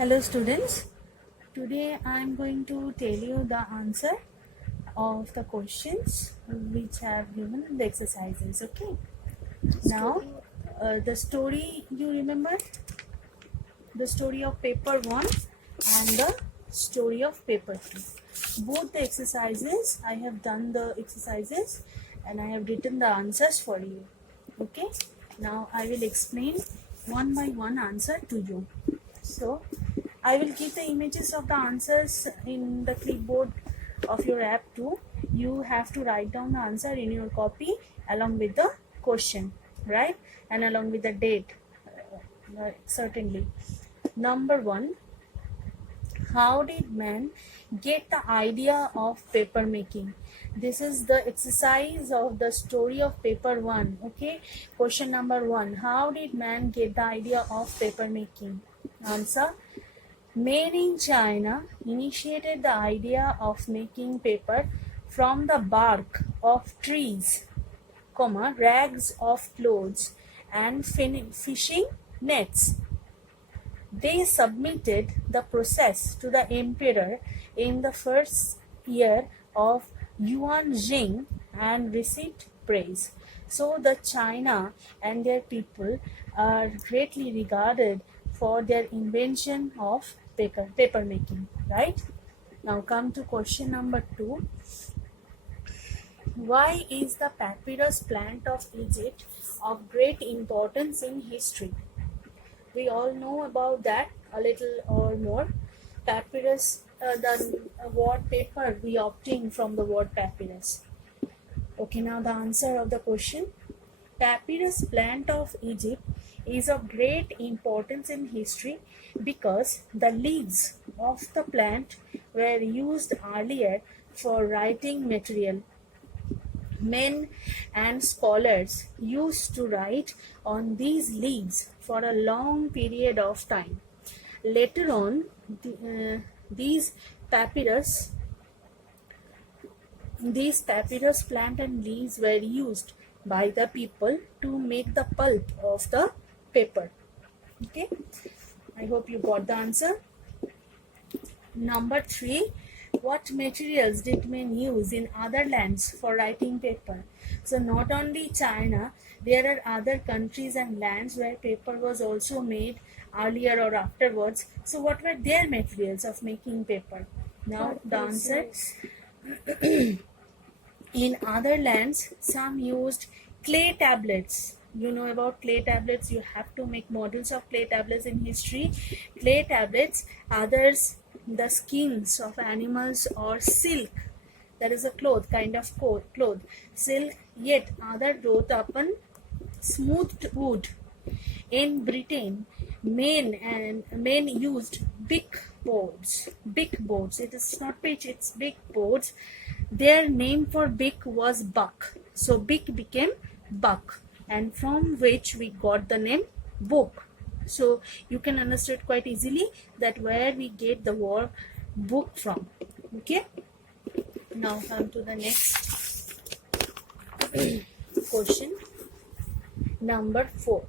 Hello students, today I am going to tell you the answer of the questions which have given in the exercises. Okay, now the story you remember, the story of paper 1 and the story of paper 2. Both the exercises, I have done the exercises and I have written the answers for you. Okay, now I will explain one by one answer to you. So I will keep the images of the answers in the clipboard of your app too. You have to write down the answer in your copy along with the question, right? And along with the date, certainly. Number 1, how did man get the idea of paper making? This is the exercise of the story of paper 1. Okay, question number 1, how did man get the idea of paper making? Answer, Made in China initiated the idea of making paper from the bark of trees, rags of clothes, and fishing nets. They submitted the process to the emperor in the first year of Yuan Jing and received praise. So the China and their people are greatly regarded for their invention of paper making, right? Now come to question number 2. Why is the papyrus plant of Egypt of great importance in history? We all know about that a little or more. Papyrus, the word paper we obtain from the word papyrus. Okay, now the answer of the question. Papyrus plant of Egypt is of great importance in history because the leaves of the plant were used earlier for writing material. Men and scholars used to write on these leaves for a long period of time. Later on, these papyrus plant and leaves were used by the people to make the pulp of the paper. Okay, I hope you got the answer. Number 3, what materials did men use in other lands for writing paper? So not only China, there are other countries and lands where paper was also made earlier or afterwards. So what were their materials of making paper? Now the answer, in other lands, some used clay tablets. You know about clay tablets. You have to make models of clay tablets in history. Clay tablets, others the skins of animals or silk. That is a kind of cloth. Silk, yet other wrote upon smoothed wood. In Britain, men used big boards. It is not pitch, it's big boards. Their name for big was buck. So big became buck, and from which we got the name book. So you can understand quite easily that where we get the word book from. Okay. Now come to the next question. Number 4.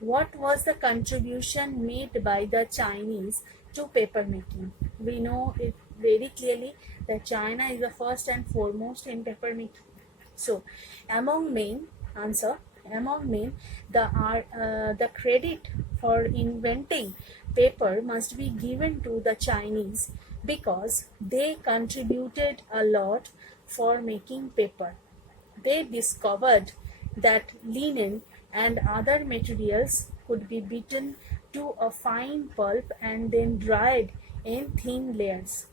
What was the contribution made by the Chinese to paper making? We know it very clearly that China is the first and foremost in paper making. So among men, the credit for inventing paper must be given to the Chinese because they contributed a lot for making paper. They discovered that linen and other materials could be beaten to a fine pulp and then dried in thin layers.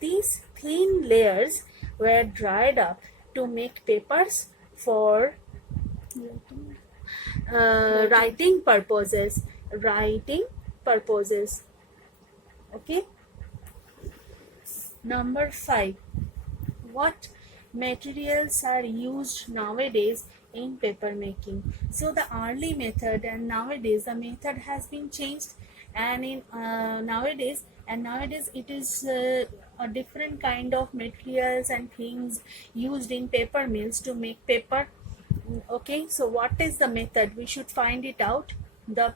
These thin layers were dried up to make papers for writing purposes. Okay. Number 5. What materials are used nowadays in paper making? So the early method and nowadays the method has been changed, and in nowadays it is a different kind of materials and things used in paper mills to make paper. Okay, so what is the method? We should find it out. The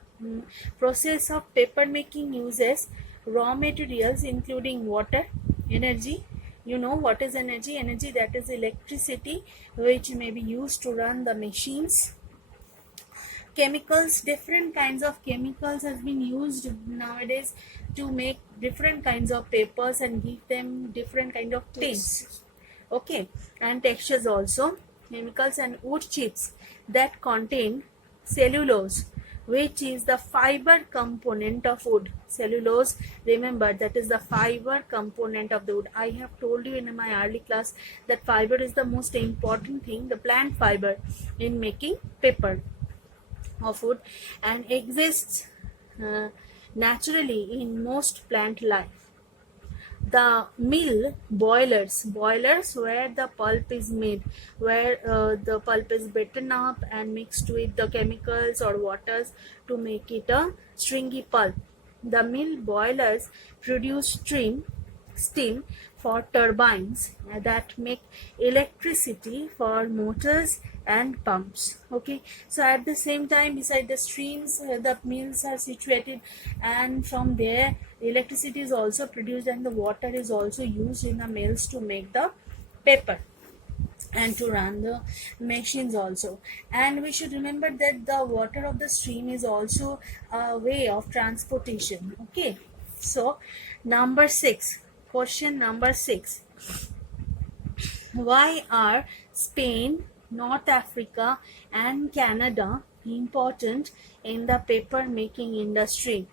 process of paper making uses raw materials including water, energy. You know what is energy? Energy, that is electricity, which may be used to run the machines. Chemicals, different kinds of chemicals has been used nowadays to make different kinds of papers and give them different kind of tints. Okay, and textures also. Chemicals and wood chips that contain cellulose, which is the fiber component of wood. Cellulose, remember, that is the fiber component of the wood. I have told you in my early class that fiber is the most important thing, the plant fiber, in making paper of wood, and exists uh, naturally in most plant life. The mill boilers where the pulp is made, where the pulp is beaten up and mixed with the chemicals or waters to make it a stringy pulp. The mill boilers produce steam for turbines that make electricity for motors and pumps. Okay, so at the same time, beside the streams, the mills are situated, and from there electricity is also produced, and the water is also used in the mills to make the paper and to run the machines also. And we should remember that the water of the stream is also a way of transportation. Okay, so number 6, question number 6: why are Spain, North Africa and Canada important in the paper making industry?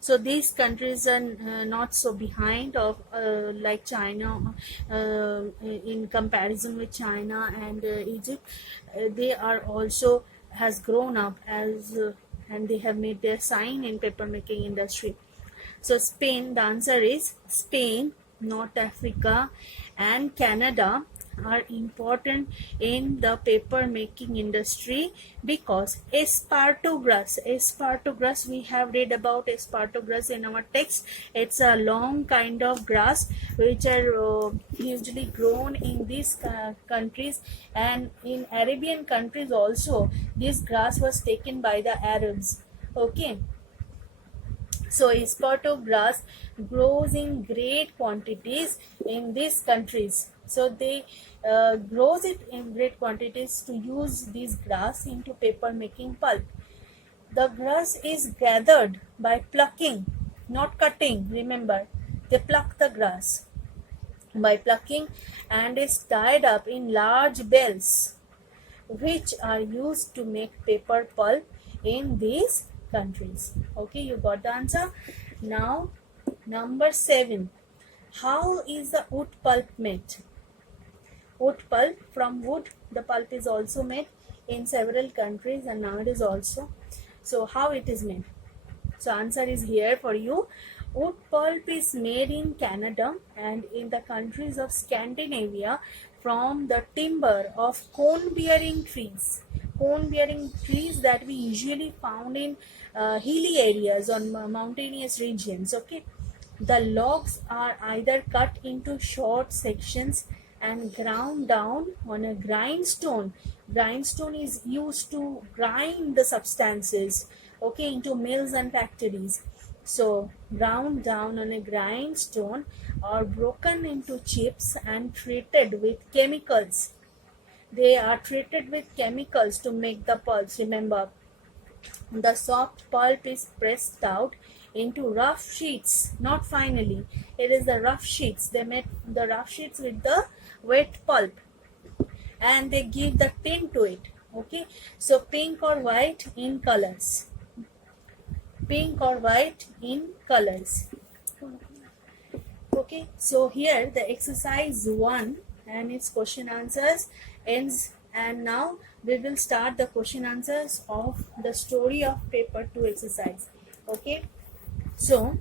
So these countries are not so behind of like China, in comparison with China and Egypt. They are also has grown up as and they have made their sign in paper making industry. So Spain, the answer is Spain, North Africa and Canada are important in the paper making industry because esparto grass, we have read about esparto grass in our text. It's a long kind of grass which are usually grown in these countries, and in Arabian countries also this grass was taken by the Arabs. Okay, so esparto grass grows in great quantities in these countries. So they grows it in great quantities to use this grass into paper making pulp. The grass is gathered by plucking, not cutting. Remember, they pluck the grass by plucking and is tied up in large bales, which are used to make paper pulp in these countries. Okay, you got the answer. Now, number 7. How is the wood pulp made? Wood pulp, from wood, the pulp is also made in several countries and nowadays also. So, how it is made? So, answer is here for you. Wood pulp is made in Canada and in the countries of Scandinavia from the timber of cone-bearing trees. Cone-bearing trees that we usually found in hilly areas or mountainous regions. Okay, the logs are either cut into short sections and ground down on a grindstone. Grindstone is used to grind the substances, okay, into mills and factories. So ground down on a grindstone or broken into chips and treated with chemicals. They are treated with chemicals to make the pulps. Remember, the soft pulp is pressed out into rough sheets, not finally. It is the rough sheets. They make the rough sheets with the wet pulp and they give the tint to it. Okay, so pink or white in colors. Pink or white in colors. Okay, so here the exercise 1 and its question answers ends, and now we will start the question answers of the story of paper 2 exercise. Okay, so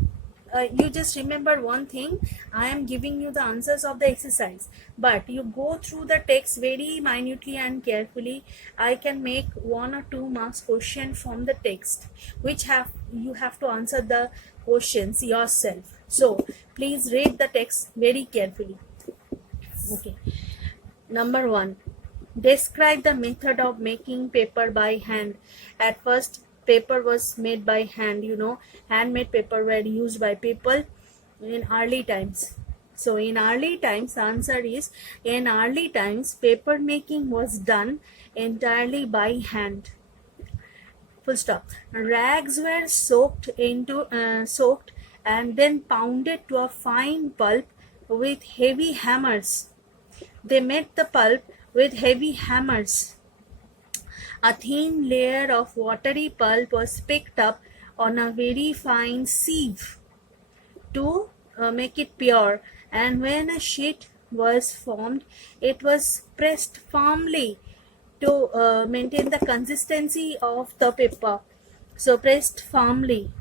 you just remember one thing: I am giving you the answers of the exercise, but you go through the text very minutely and carefully. I can make 1 or 2 marks question from the text, which you have to answer the questions yourself. So please read the text very carefully. Okay, number 1. Describe the method of making paper by hand. At first, paper was made by hand. Handmade paper were used by people in early times. So in early times, the answer is, in early times paper making was done entirely by hand. Full stop. Rags were soaked and then pounded to a fine pulp with heavy hammers. They made the pulp with heavy hammers. A thin layer of watery pulp was picked up on a very fine sieve to make it pure, and when a sheet was formed, it was pressed firmly to maintain the consistency of the paper. So pressed firmly,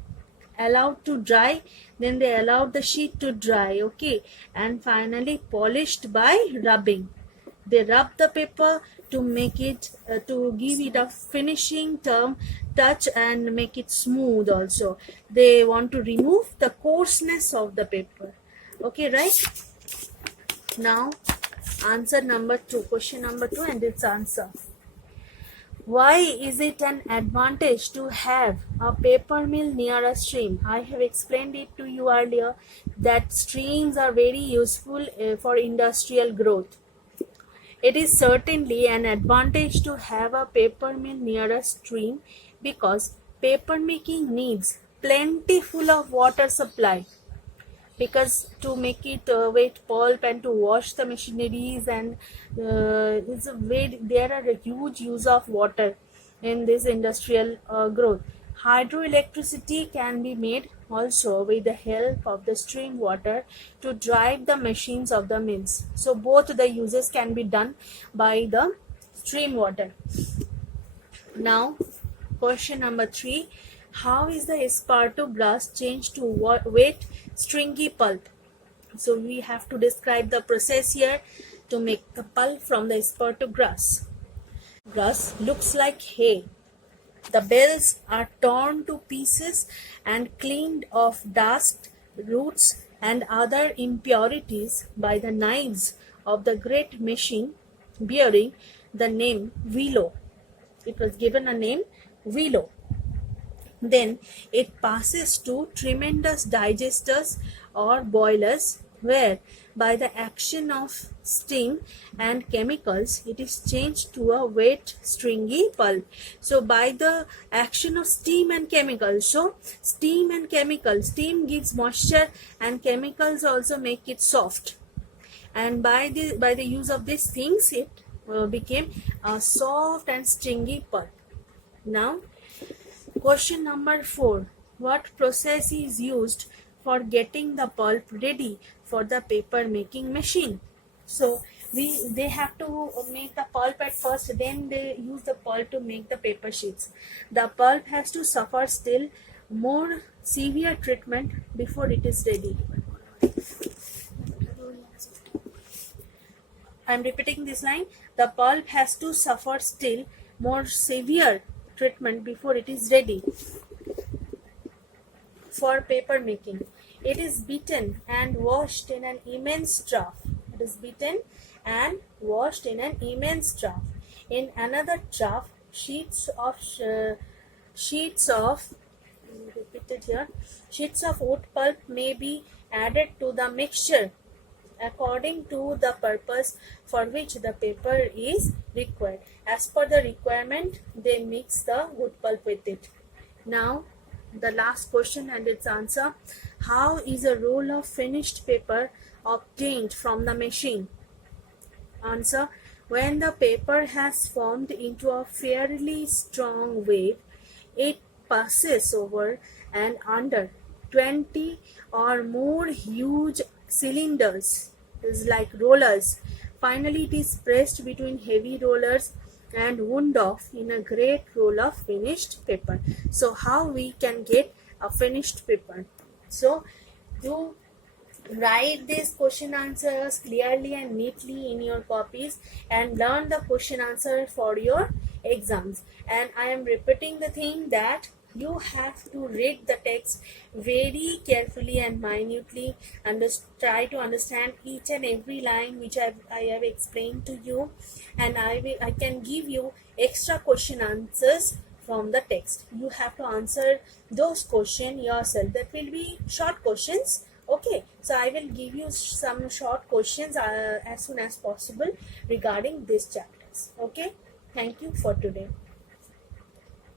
allowed to dry, then they allowed the sheet to dry, okay, and finally polished by rubbing. They rub the paper to make it to give it a finishing touch and make it smooth. Also they want to remove the coarseness of the paper, okay, right? Now answer number 2, question number 2 and its answer. Why is it an advantage to have a paper mill near a stream? I have explained it to you earlier that streams are very useful for industrial growth. It is certainly an advantage to have a paper mill near a stream because paper making needs plentiful of water supply. Because to make it wet pulp and to wash the machineries and there are a huge use of water in this industrial growth. Hydroelectricity can be made also with the help of the stream water to drive the machines of the mills. So both the uses can be done by the stream water. Now question number 3. How is the esparto grass changed to wet stringy pulp? So we have to describe the process here to make the pulp from the esparto grass. Grass looks like hay. The bells are torn to pieces and cleaned of dust, roots and other impurities by the knives of the great machine bearing the name Willow. It was given a name Willow. Then it passes to tremendous digesters or boilers where by the action of steam and chemicals it is changed to a wet stringy pulp. So by the action of steam and chemicals, so steam gives moisture and chemicals also make it soft, and by the use of these things it became a soft and stringy pulp. Now question number 4. What process is used for getting the pulp ready for the paper making machine? So they have to make the pulp at first, then they use the pulp to make the paper sheets. The pulp has to suffer still more severe treatment before it is ready. I am repeating this line. The pulp has to suffer still more severe treatment before it is ready for paper making. It is beaten and washed in an immense trough. In another trough, sheets of wood pulp may be added to the mixture according to the purpose for which the paper is required. As per the requirement, they mix the wood pulp with it. Now, the last question and its answer. How is a roll of finished paper obtained from the machine? Answer. When the paper has formed into a fairly strong wave, it passes over and under 20 or more huge cylinders, is like rollers. Finally, it is pressed between heavy rollers and wound off in a great roll of finished paper. So how we can get a finished paper? So you write these question answers clearly and neatly in your copies and learn the question answer for your exams. And I am repeating the thing that you have to read the text very carefully and minutely and try to understand each and every line which I have explained to you, and I can give you extra question answers from the text. You have to answer those questions yourself. That will be short questions. Okay, so I will give you some short questions as soon as possible regarding these chapters. Okay, thank you for today.